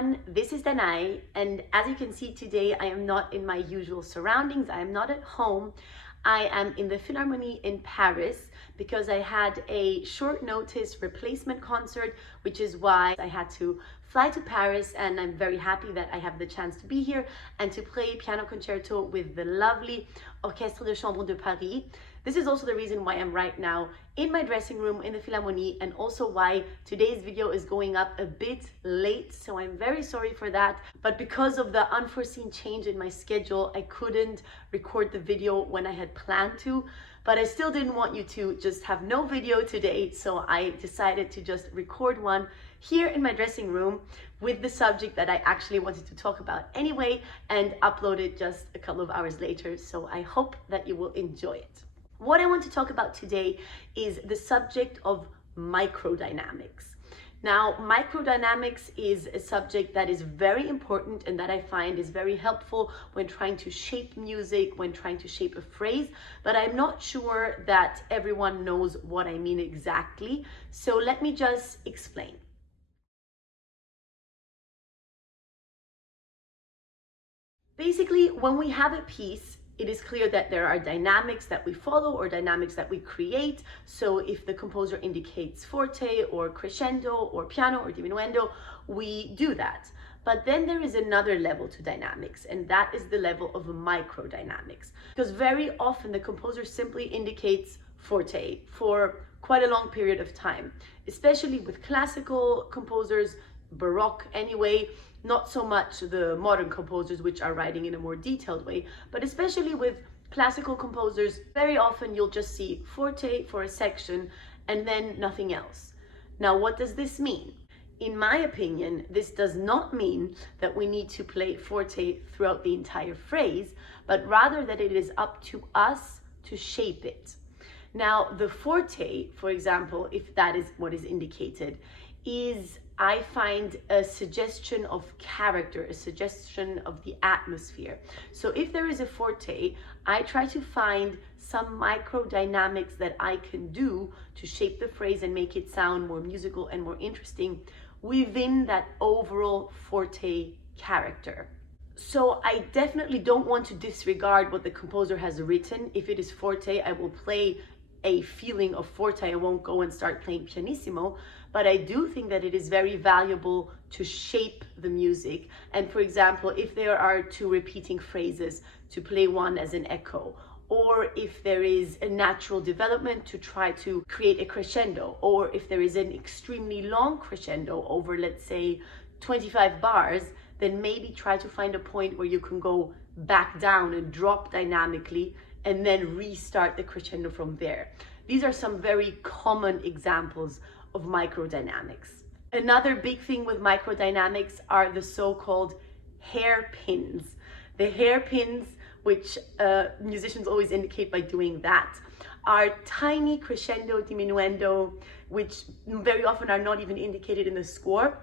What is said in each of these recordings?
everyone, this is Danae, and as you can see today, I am not in my usual surroundings. I am not at home. I am in the Philharmonie in Paris because I had a short notice replacement concert, which is why I had to fly to Paris, and I'm very happy that I have the chance to be here and to play piano concerto with the lovely Orchestre de Chambre de Paris. This is also the reason why I'm right now in my dressing room in the Philharmonie, and also why today's video is going up a bit late, so I'm very sorry for that. But because of the unforeseen change in my schedule, I couldn't record the video when I had planned to, but I still didn't want you to just have no video today, so I decided to just record one here in my dressing room with the subject that I actually wanted to talk about anyway, and upload it just a couple of hours later, so I hope that you will enjoy it. What I want to talk about today is the subject of microdynamics. Now, microdynamics is a subject that is very important and that I find is very helpful when trying to shape music, when trying to shape a phrase, but I'm not sure that everyone knows what I mean exactly. So let me just explain. Basically, when we have a piece, it is clear that there are dynamics that we follow or dynamics that we create. So if the composer indicates forte or crescendo or piano or diminuendo, we do that. But then there is another level to dynamics, and that is the level of microdynamics. Because very often the composer simply indicates forte for quite a long period of time, especially with classical composers, Baroque anyway, not so much the modern composers which are writing in a more detailed way, but especially with classical composers, very often you'll just see forte for a section and then nothing else. Now, what does this mean? In my opinion, this does not mean that we need to play forte throughout the entire phrase, but rather that it is up to us to shape it. Now, the forte, for example, if that is what is indicated, is, I find, a suggestion of character, a suggestion of the atmosphere. So if there is a forte, I try to find some micro dynamics that I can do to shape the phrase and make it sound more musical and more interesting within that overall forte character. So I definitely don't want to disregard what the composer has written. If it is forte, I will play a feeling of forte. I won't go and start playing pianissimo, but I do think that it is very valuable to shape the music. And for example, if there are two repeating phrases, to play one as an echo, or if there is a natural development, to try to create a crescendo, or if there is an extremely long crescendo over, let's say, 25 bars, then maybe try to find a point where you can go back down and drop dynamically and then restart the crescendo from there. These are some very common examples of microdynamics. Another big thing with microdynamics are the so-called hairpins. The hairpins, which musicians always indicate by doing that, are tiny crescendo, diminuendo, which very often are not even indicated in the score,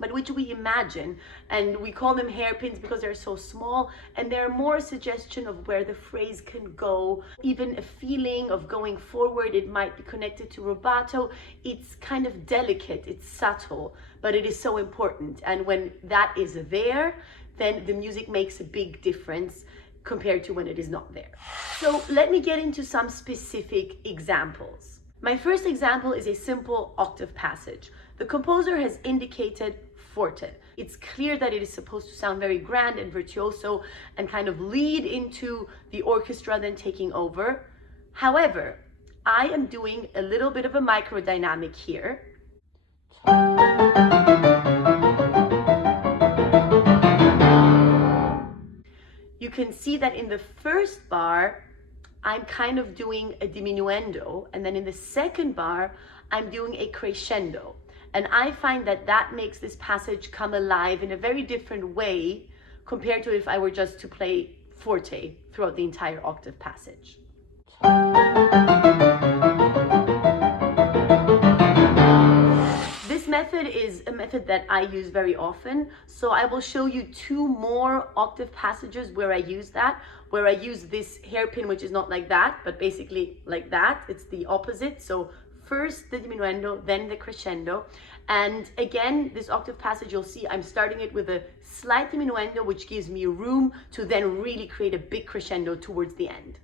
but which we imagine, and we call them hairpins because they're so small, and they're more a suggestion of where the phrase can go, even a feeling of going forward. It might be connected to rubato. It's kind of delicate, it's subtle, but it is so important. And when that is there, then the music makes a big difference compared to when it is not there. So let me get into some specific examples. My first example is a simple octave passage. The composer has indicated forte. It's clear that it is supposed to sound very grand and virtuoso and kind of lead into the orchestra then taking over. However, I am doing a little bit of a microdynamic here. You can see that in the first bar, I'm kind of doing a diminuendo, and then in the second bar, I'm doing a crescendo. And I find that that makes this passage come alive in a very different way compared to if I were just to play forte throughout the entire octave passage. This method is a method that I use very often, so I will show you two more octave passages where I use that, where I use this hairpin, which is not like that, but basically like that. It's the opposite. So first the diminuendo, then the crescendo. And again, this octave passage, you'll see I'm starting it with a slight diminuendo, which gives me room to then really create a big crescendo towards the end.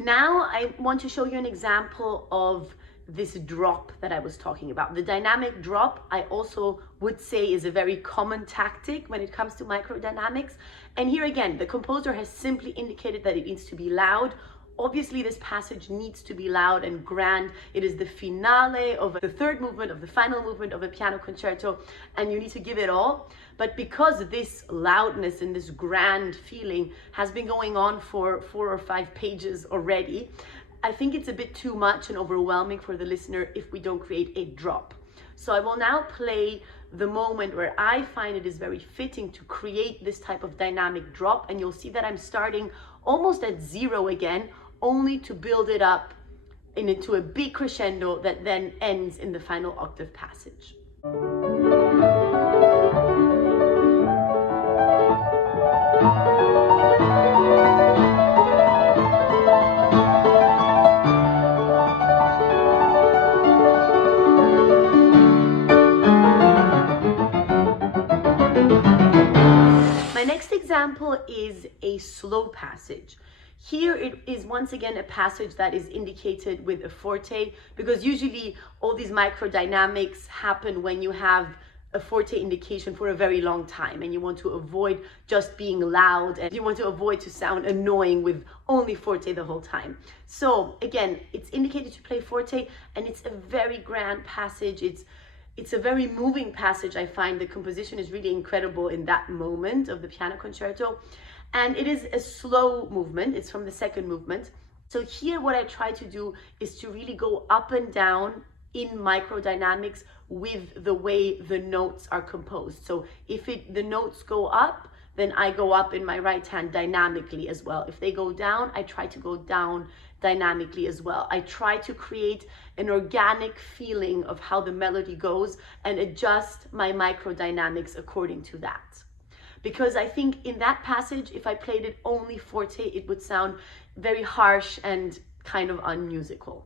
Now I want to show you an example of this drop that I was talking about. The dynamic drop, I also would say, is a very common tactic when it comes to microdynamics. And here again, the composer has simply indicated that it needs to be loud. Obviously, this passage needs to be loud and grand. It is the finale of the third movement, of the final movement of a piano concerto, and you need to give it all. But because this loudness and this grand feeling has been going on for 4 or 5 pages already, I think it's a bit too much and overwhelming for the listener if we don't create a drop. So I will now play the moment where I find it is very fitting to create this type of dynamic drop, and you'll see that I'm starting almost at 0 again, only to build it up into a big crescendo that then ends in the final octave passage. My next example is a slow passage. Here it is once again a passage that is indicated with a forte, because usually all these microdynamics happen when you have a forte indication for a very long time and you want to avoid just being loud and you want to avoid to sound annoying with only forte the whole time. So again, it's indicated to play forte, and it's a very grand passage. It's a very moving passage. I find the composition is really incredible in that moment of the piano concerto. And it is a slow movement. It's from the second movement. So here what I try to do is to really go up and down in microdynamics with the way the notes are composed. So if the notes go up, then I go up in my right hand dynamically as well. If they go down, I try to go down dynamically as well. I try to create an organic feeling of how the melody goes and adjust my microdynamics according to that. Because I think in that passage, if I played it only forte, it would sound very harsh and kind of unmusical.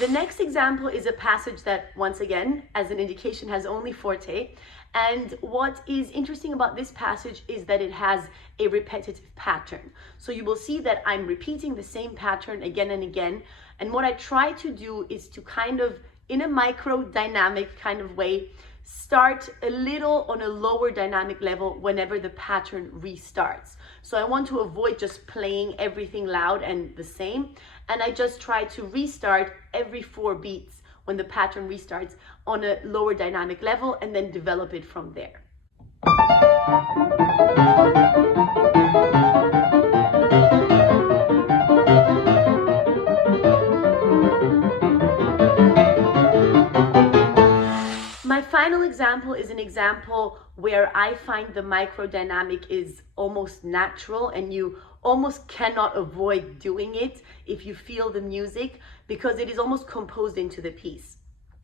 The next example is a passage that, once again, as an indication, has only forte. And what is interesting about this passage is that it has a repetitive pattern. So you will see that I'm repeating the same pattern again and again. And what I try to do is to kind of, in a microdynamic kind of way, start a little on a lower dynamic level whenever the pattern restarts. So I want to avoid just playing everything loud and the same. And I just try to restart every 4 beats when the pattern restarts on a lower dynamic level, and then develop it from there. My final example is an example where I find the microdynamic is almost natural, and you almost cannot avoid doing it if you feel the music, because it is almost composed into the piece.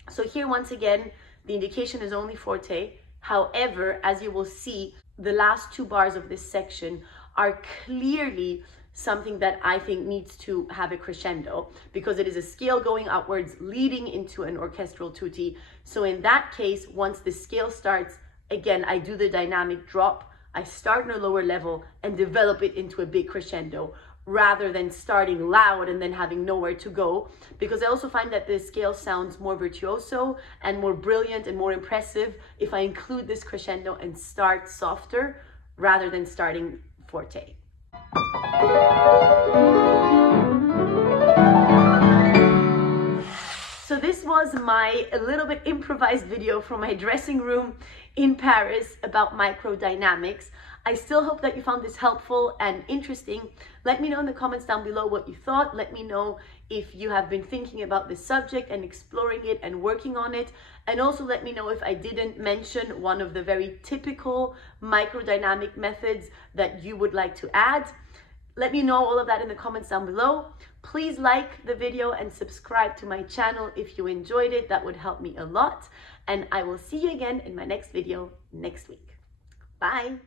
So here, once again, the indication is only forte. However, as you will see, the last 2 bars of this section are clearly something that I think needs to have a crescendo, because it is a scale going upwards leading into an orchestral tutti. So in that case, once the scale starts, again, I do the dynamic drop. I start on a lower level and develop it into a big crescendo, rather than starting loud and then having nowhere to go, because I also find that the scale sounds more virtuoso and more brilliant and more impressive if I include this crescendo and start softer rather than starting forte. So this was was my a little bit improvised video from my dressing room in Paris about microdynamics. I still hope that you found this helpful and interesting. Let me know in the comments down below what you thought. Let me know if you have been thinking about this subject and exploring it and working on it. And also let me know if I didn't mention one of the very typical microdynamic methods that you would like to add. Let me know all of that in the comments down below. Please like the video and subscribe to my channel if you enjoyed it. That would help me a lot. And I will see you again in my next video next week. Bye.